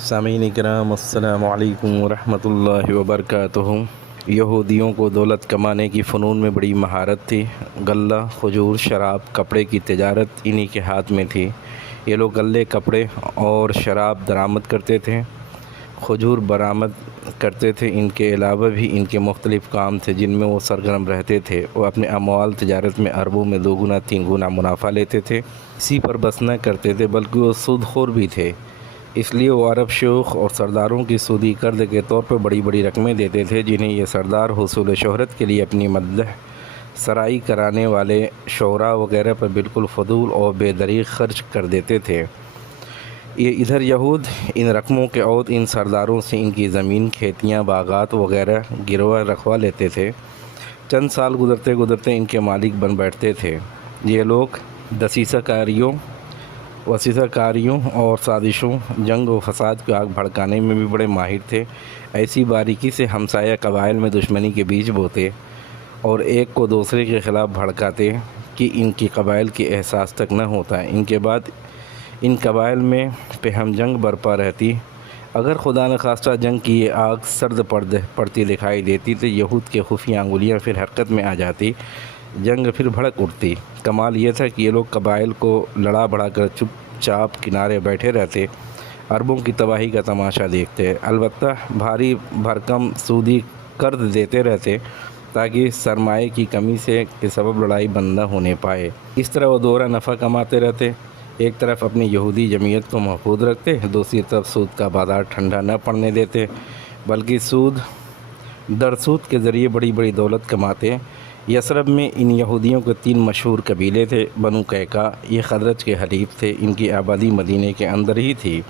سامعین کرام السلام علیکم ورحمۃ اللہ وبرکاتہ۔ یہودیوں کو دولت کمانے کی فنون میں بڑی مہارت تھی۔ غلہ، کھجور، شراب، کپڑے کی تجارت انہی کے ہاتھ میں تھی۔ یہ لوگ غلے، کپڑے اور شراب درآمد کرتے تھے، کھجور برآمد کرتے تھے۔ ان کے علاوہ بھی ان کے مختلف کام تھے جن میں وہ سرگرم رہتے تھے۔ وہ اپنے اموال تجارت میں اربوں میں 2 گنا 3 گنا منافع لیتے تھے۔ اسی پر بس نہ کرتے تھے بلکہ وہ سود خور بھی تھے، اس لیے وہ عرب شیوخ اور سرداروں کی سودی قرض کے طور پر بڑی بڑی رقمیں دیتے تھے، جنہیں یہ سردار حصول شہرت کے لیے اپنی مدح سرائی کرانے والے شعراء وغیرہ پر بالکل فضول اور بے دریغ خرچ کر دیتے تھے۔ یہ ادھر یہود ان رقموں کے عوض ان سرداروں سے ان کی زمین، کھیتیاں، باغات وغیرہ گروا رکھوا لیتے تھے۔ چند سال گزرتے گزرتے ان کے مالک بن بیٹھتے تھے۔ یہ لوگ وسیسہ کاریوں اور سازشوں، جنگ و فساد کی آگ بھڑکانے میں بھی بڑے ماہر تھے۔ ایسی باریکی سے ہمسایہ قبائل میں دشمنی کے بیج بوتے اور ایک کو دوسرے کے خلاف بھڑکاتے کہ ان کی قبائل کے احساس تک نہ ہوتا۔ ان کے بعد ان قبائل میں پہم جنگ برپا رہتی۔ اگر خدا نخواستہ جنگ کی یہ آگ سرد پڑتی دکھائی دیتی تو یہود کے خفیہ انگلیاں پھر حرکت میں آ جاتی، جنگ پھر بھڑک اٹھتی۔ کمال یہ تھا کہ یہ لوگ قبائل کو لڑا بڑھا کر چپ چاپ کنارے بیٹھے رہتے، عربوں کی تباہی کا تماشا دیکھتے، البتہ بھاری بھرکم سودی قرض دیتے رہتے تاکہ سرمایے کی کمی کے سبب لڑائی بند نہ ہونے پائے۔ اس طرح وہ دورہ نفع کماتے رہتے، ایک طرف اپنی یہودی جمعیت کو محفوظ رکھتے، دوسری طرف سود کا بازار ٹھنڈا نہ پڑنے دیتے بلکہ سود در سود کے ذریعے بڑی بڑی دولت کماتے۔ یثرب میں ان یہودیوں کے 3 مشہور قبیلے تھے۔ بنو قینقاع، یہ خزرج کے حلیف تھے، ان کی آبادی مدینے کے اندر ہی تھی۔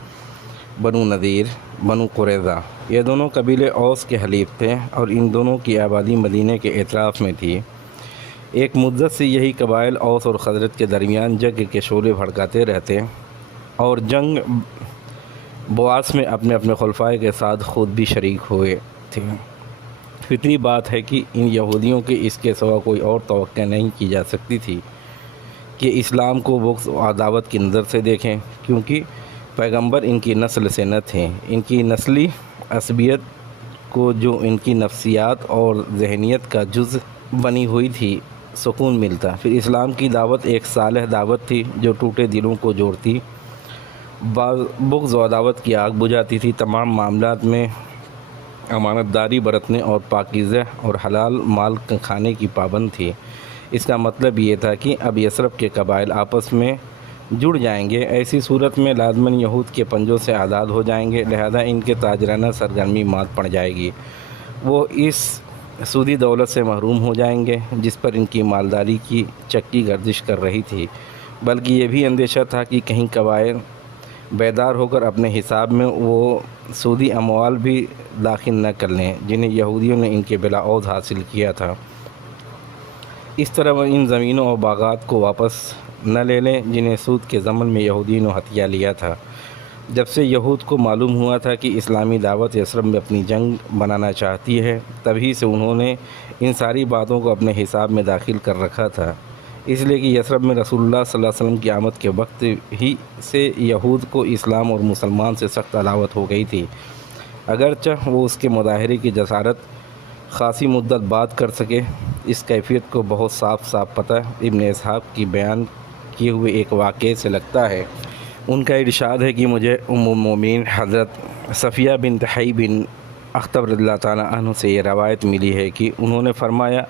بنو نذیر، بنو قریظہ، یہ دونوں قبیلے اوس کے حلیف تھے اور ان دونوں کی آبادی مدینے کے اطراف میں تھی۔ ایک مدت سے یہی قبائل اوس اور خزرج کے درمیان جنگ کے شعلے بھڑکاتے رہتے اور جنگ بواس میں اپنے اپنے خلفائے کے ساتھ خود بھی شریک ہوئے تھے۔ فطری بات ہے کہ ان یہودیوں کے اس کے سوا کوئی اور توقع نہیں کی جا سکتی تھی کہ اسلام کو بغض و عداوت کی نظر سے دیکھیں، کیونکہ پیغمبر ان کی نسل سے نہ تھے۔ ان کی نسلی عصبیت کو جو ان کی نفسیات اور ذہنیت کا جز بنی ہوئی تھی سکون ملتا۔ پھر اسلام کی دعوت ایک صالح دعوت تھی جو ٹوٹے دلوں کو جوڑتی، بغض و عداوت کی آگ بجھاتی تھی، تمام معاملات میں امانت داری برتنے اور پاکیزہ اور حلال مال کھانے کی پابند تھی۔ اس کا مطلب یہ تھا کہ اب یثرب کے قبائل آپس میں جڑ جائیں گے، ایسی صورت میں لازماً یہود کے پنجوں سے آزاد ہو جائیں گے، لہذا ان کے تاجرانہ سرگرمی مات پڑ جائے گی۔ وہ اس سودی دولت سے محروم ہو جائیں گے جس پر ان کی مالداری کی چکی گردش کر رہی تھی، بلکہ یہ بھی اندیشہ تھا کہ کہیں قبائل بیدار ہو کر اپنے حساب میں وہ سودی اموال بھی داخل نہ کر لیں جنہیں یہودیوں نے ان کے بلا عوض حاصل کیا تھا۔ اس طرح وہ ان زمینوں اور باغات کو واپس نہ لے لیں جنہیں سود کے ضمن میں یہودیوں نے ہتھیا لیا تھا۔ جب سے یہود کو معلوم ہوا تھا کہ اسلامی دعوت یثرب میں اپنی جنگ بنانا چاہتی ہے، تبھی سے انہوں نے ان ساری باتوں کو اپنے حساب میں داخل کر رکھا تھا، اس لیے کہ یثرب میں رسول اللہ صلی اللہ علیہ وسلم کی آمد کے وقت ہی سے یہود کو اسلام اور مسلمان سے سخت عداوت ہو گئی تھی، اگرچہ وہ اس کے مظاہرے کی جسارت خاصی مدت بعد کر سکے۔ اس کیفیت کو بہت صاف پتہ ابن اسحاق کی بیان کیے ہوئے ایک واقعے سے لگتا ہے۔ ان کا ارشاد ہے کہ مجھے ام المومنین حضرت صفیہ بنت حی بن اخطب رضی اللہ تعالیٰ عنہ سے یہ روایت ملی ہے کہ انہوں نے فرمایا،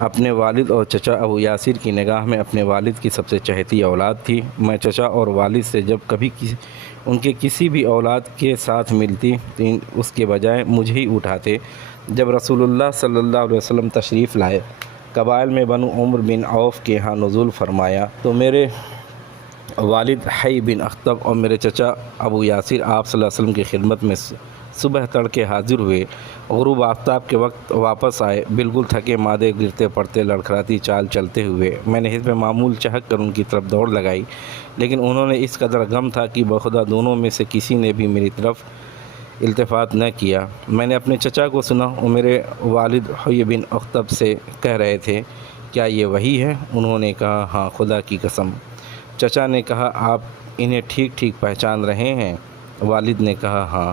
اپنے والد اور چچا ابو یاسر کی نگاہ میں اپنے والد کی سب سے چہیتی اولاد تھی۔ میں چچا اور والد سے جب کبھی ان کے کسی بھی اولاد کے ساتھ ملتی تو اس کے بجائے مجھے ہی اٹھاتے۔ جب رسول اللہ صلی اللہ علیہ وسلم تشریف لائے، قبائل میں بنو عمر بن عوف کے ہاں نزول فرمایا تو میرے والد حی بن اخطب اور میرے چچا ابو یاسر آپ صلی اللہ علیہ وسلم کی خدمت میں صبح تڑکے حاضر ہوئے۔ غروب آفتاب کے وقت واپس آئے، بالکل تھکے مادے، گرتے پڑتے لڑکھڑاتی چال چلتے ہوئے۔ میں نے حزب معمول چہک کر ان کی طرف دوڑ لگائی، لیکن انہوں نے اس قدر غم تھا کہ بخدا دونوں میں سے کسی نے بھی میری طرف التفات نہ کیا۔ میں نے اپنے چچا کو سنا، وہ میرے والد حی بن اخطب سے کہہ رہے تھے، کیا یہ وہی ہے؟ انہوں نے کہا، ہاں خدا کی قسم۔ چچا نے کہا، آپ انہیں ٹھیک ٹھیک پہچان رہے ہیں؟ والد نے کہا ہاں۔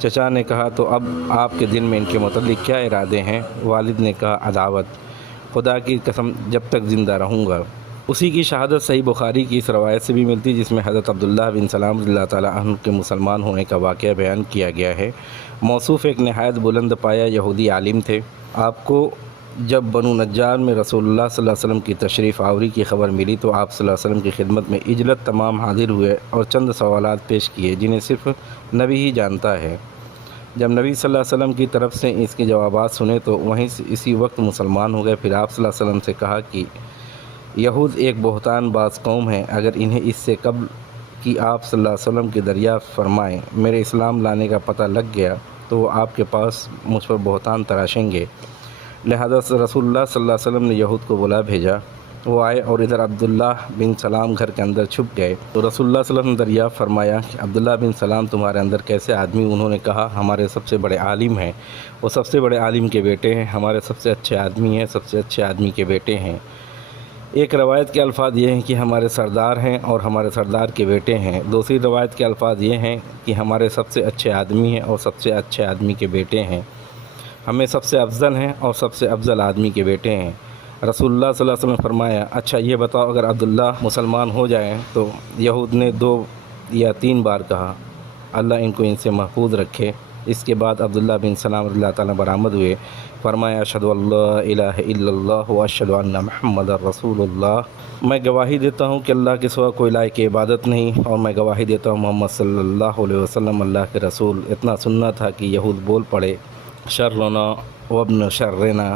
چچا نے کہا تو اب آپ کے دل میں ان کے متعلق کیا ارادے ہیں؟ والد نے کہا عداوت، خدا کی قسم جب تک زندہ رہوں گا۔ اسی کی شہادت صحیح بخاری کی اس روایت سے بھی ملتی جس میں حضرت عبداللہ بن سلام رضی اللہ تعالیٰ عنہ کے مسلمان ہونے کا واقعہ بیان کیا گیا ہے۔ موصوف ایک نہایت بلند پایہ یہودی عالم تھے۔ آپ کو جب بنو نجار میں رسول اللہ صلی اللہ علیہ وسلم کی تشریف آوری کی خبر ملی تو آپ صلی اللہ علیہ وسلم کی خدمت میں اجلت تمام حاضر ہوئے اور چند سوالات پیش کیے جنہیں صرف نبی ہی جانتا ہے۔ جب نبی صلی اللہ علیہ وسلم کی طرف سے اس کے جوابات سنے تو وہیں سے اسی وقت مسلمان ہو گئے۔ پھر آپ صلی اللہ علیہ وسلم سے کہا کہ یہود ایک بہتان باز قوم ہے، اگر انہیں اس سے قبل کہ آپ صلی اللہ علیہ وسلم کی دریافت فرمائیں میرے اسلام لانے کا پتہ لگ گیا تو وہ آپ کے پاس مجھ پر بہتان تراشیں گے۔ لہذا رسول اللہ صلی اللہ علیہ وسلم نے یہود کو بلا بھیجا، وہ آئے اور ادھر عبداللہ بن سلام گھر کے اندر چھپ گئے تو رسول اللہ صلی اللہ علیہ وسلم نے دریافت فرمایا کہ عبداللہ بن سلام تمہارے اندر کیسے آدمی؟ انہوں نے کہا ہمارے سب سے بڑے عالم ہیں، وہ سب سے بڑے عالم کے بیٹے ہیں، ہمارے سب سے اچھے آدمی ہیں، سب سے اچھے آدمی کے بیٹے ہیں۔ ایک روایت کے الفاظ یہ ہیں کہ ہمارے سردار ہیں اور ہمارے سردار کے بیٹے ہیں۔ دوسری روایت کے الفاظ یہ ہیں کہ ہمارے سب سے اچھے آدمی ہیں اور سب سے اچھے آدمی کے بیٹے ہیں، ہمیں سب سے افضل ہیں اور سب سے افضل آدمی کے بیٹے ہیں۔ رسول اللہ صلی اللہ علیہ وسلم نے فرمایا اچھا یہ بتاؤ اگر عبداللہ مسلمان ہو جائیں تو یہود نے 2 یا 3 بار کہا اللہ ان کو ان سے محفوظ رکھے۔ اس کے بعد عبداللہ بن سلام رضی اللہ تعالیٰ برآمد ہوئے، فرمایا اشہد ان لا الہ الا اللہ و اشہد ان محمد رسول اللہ، میں گواہی دیتا ہوں کہ اللہ کے سوا کوئی لائق عبادت نہیں اور میں گواہی دیتا ہوں محمد صلی اللہ علیہ وسلم اللہ کے رسول۔ اتنا سننا تھا کہ یہود بول پڑے شرنا وابن شرنا،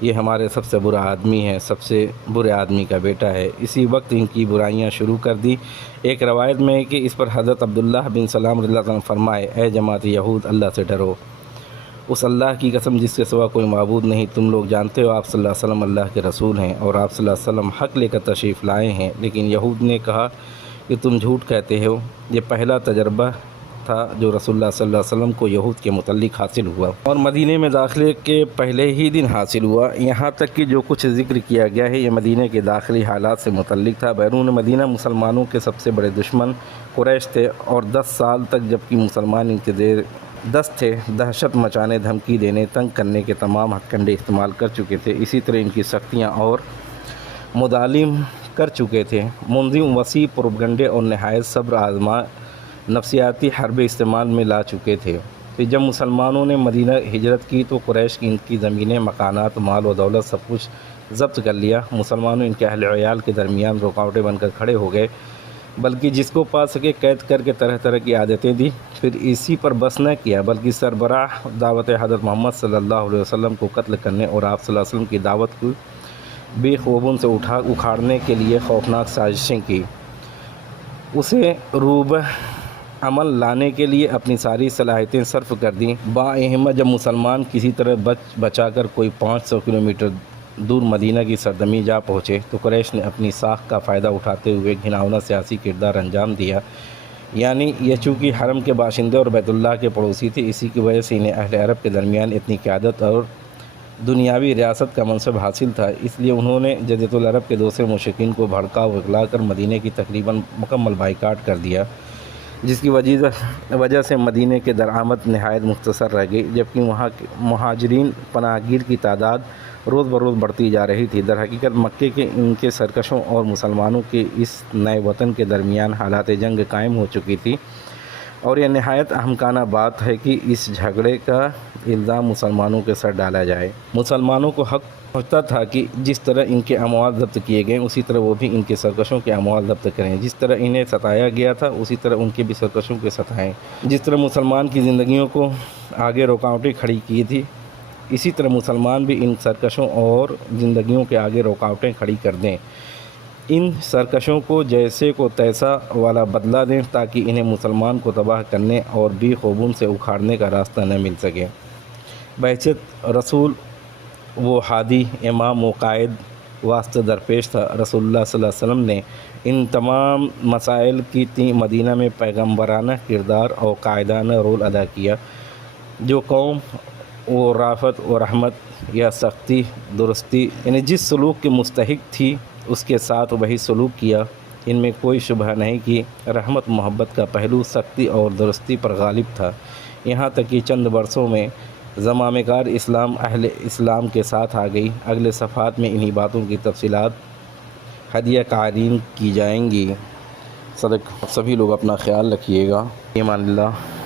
یہ ہمارے سب سے برا آدمی ہے، سب سے برے آدمی کا بیٹا ہے۔ اسی وقت ان کی برائیاں شروع کر دی۔ ایک روایت میں ہے کہ اس پر حضرت عبداللہ بن سلام رضی اللہ عنہ فرمائے اے جماعت یہود اللہ سے ڈرو، اس اللہ کی قسم جس کے سوا کوئی معبود نہیں، تم لوگ جانتے ہو آپ صلی اللہ علیہ وسلم اللہ کے رسول ہیں اور آپ صلی اللہ علیہ وسلم حق لے کر تشریف لائے ہیں، لیکن یہود نے کہا کہ تم جھوٹ کہتے ہو۔ یہ پہلا تجربہ تھا جو رسول اللہ صلی اللہ علیہ وسلم کو یہود کے متعلق حاصل ہوا اور مدینہ میں داخلے کے پہلے ہی دن حاصل ہوا۔ یہاں تک کہ جو کچھ ذکر کیا گیا ہے یہ مدینہ کے داخلی حالات سے متعلق تھا۔ بیرون مدینہ مسلمانوں کے سب سے بڑے دشمن قریش تھے اور 10 سال تک جبکہ مسلمان ان کے زیر دست تھے، دہشت مچانے، دھمکی دینے، تنگ کرنے کے تمام ہتھ کنڈے استعمال کر چکے تھے، اسی طرح ان کی سختیاں اور مظالم کر چکے تھے، منظم وسیع پروپیگنڈے اور نہایت صبر آزما نفسیاتی حرب استعمال میں لا چکے تھے۔ پھر جب مسلمانوں نے مدینہ ہجرت کی تو قریش کی ان کی زمینیں، مکانات، مال و دولت سب کچھ ضبط کر لیا۔ مسلمانوں ان کے اہل و عیال کے درمیان رکاوٹیں بن کر کھڑے ہو گئے، بلکہ جس کو پا سکے قید کر کے طرح طرح کی عادتیں دی۔ پھر اسی پر بس نہ کیا بلکہ سربراہ دعوت حضرت محمد صلی اللہ علیہ وسلم کو قتل کرنے اور آپ صلی اللہ علیہ وسلم کی دعوت کو بے خوبون سے اکھاڑنے کے لیے خوفناک سازشیں کی۔ اسے روبہ عمل لانے کے لیے اپنی ساری صلاحیتیں صرف کر دیں۔ باہمت جب مسلمان کسی طرح بچا کر کوئی 500 کلومیٹر دور مدینہ کی سرزمین جا پہنچے تو قریش نے اپنی ساکھ کا فائدہ اٹھاتے ہوئے گھناؤنا سیاسی کردار انجام دیا، یعنی یہ چونکہ حرم کے باشندے اور بیت اللہ کے پڑوسی تھے، اسی کی وجہ سے انہیں اہل عرب کے درمیان اتنی قیادت اور دنیاوی ریاست کا منصب حاصل تھا۔ اس لیے انہوں نے جزیرۃ العرب کے دوسرے مشرکین کو بھڑکا و اغلا کر مدینہ کی تقریباً مکمل بائیکاٹ کر دیا، جس کی وجہ سے مدینہ کے درآمد نہایت مختصر رہ گئی، جبکہ وہاں مہاجرین پناہ گیر کی تعداد روز بروز بڑھتی جا رہی تھی۔ در حقیقت مکے کے ان کے سرکشوں اور مسلمانوں کے اس نئے وطن کے درمیان حالات جنگ قائم ہو چکی تھی، اور یہ نہایت احمقانہ بات ہے کہ اس جھگڑے کا الزام مسلمانوں کے سر ڈالا جائے۔ مسلمانوں کو حق پہنچتا تھا کہ جس طرح ان کے اموال ضبط کیے گئے اسی طرح وہ بھی ان کے سرکشوں کے اموال ضبط کریں، جس طرح انہیں ستایا گیا تھا اسی طرح ان کے بھی سرکشوں کے ستائیں، جس طرح مسلمان کی زندگیوں کو آگے رکاوٹیں کھڑی کی تھی اسی طرح مسلمان بھی ان سرکشوں اور زندگیوں کے آگے رکاوٹیں کھڑی کر دیں، ان سرکشوں کو جیسے کو تیسا والا بدلہ دیں تاکہ انہیں مسلمان کو تباہ کرنے اور بے خوبون سے اکھاڑنے کا راستہ نہ مل سکے۔ بحیثیت رسول وہ ہادی، امام و قائد واسطہ درپیش تھا۔ رسول اللہ صلی اللہ علیہ وسلم نے ان تمام مسائل کی مدینہ میں پیغمبرانہ کردار اور قائدانہ رول ادا کیا۔ جو قوم وہ رافت و رحمت یا سختی درستی یعنی جس سلوک کے مستحق تھی اس کے ساتھ وہی سلوک کیا، ان میں کوئی شبہ نہیں کہ رحمت محبت کا پہلو سختی اور درستی پر غالب تھا، یہاں تک کہ چند برسوں میں زمام کار اسلام اہل اسلام کے ساتھ آ گئی۔ اگلے صفحات میں انہی باتوں کی تفصیلات ہدیہ قارئین کی جائیں گی۔ صدق۔ سبھی لوگ اپنا خیال رکھیے گا۔ ایمان اللہ۔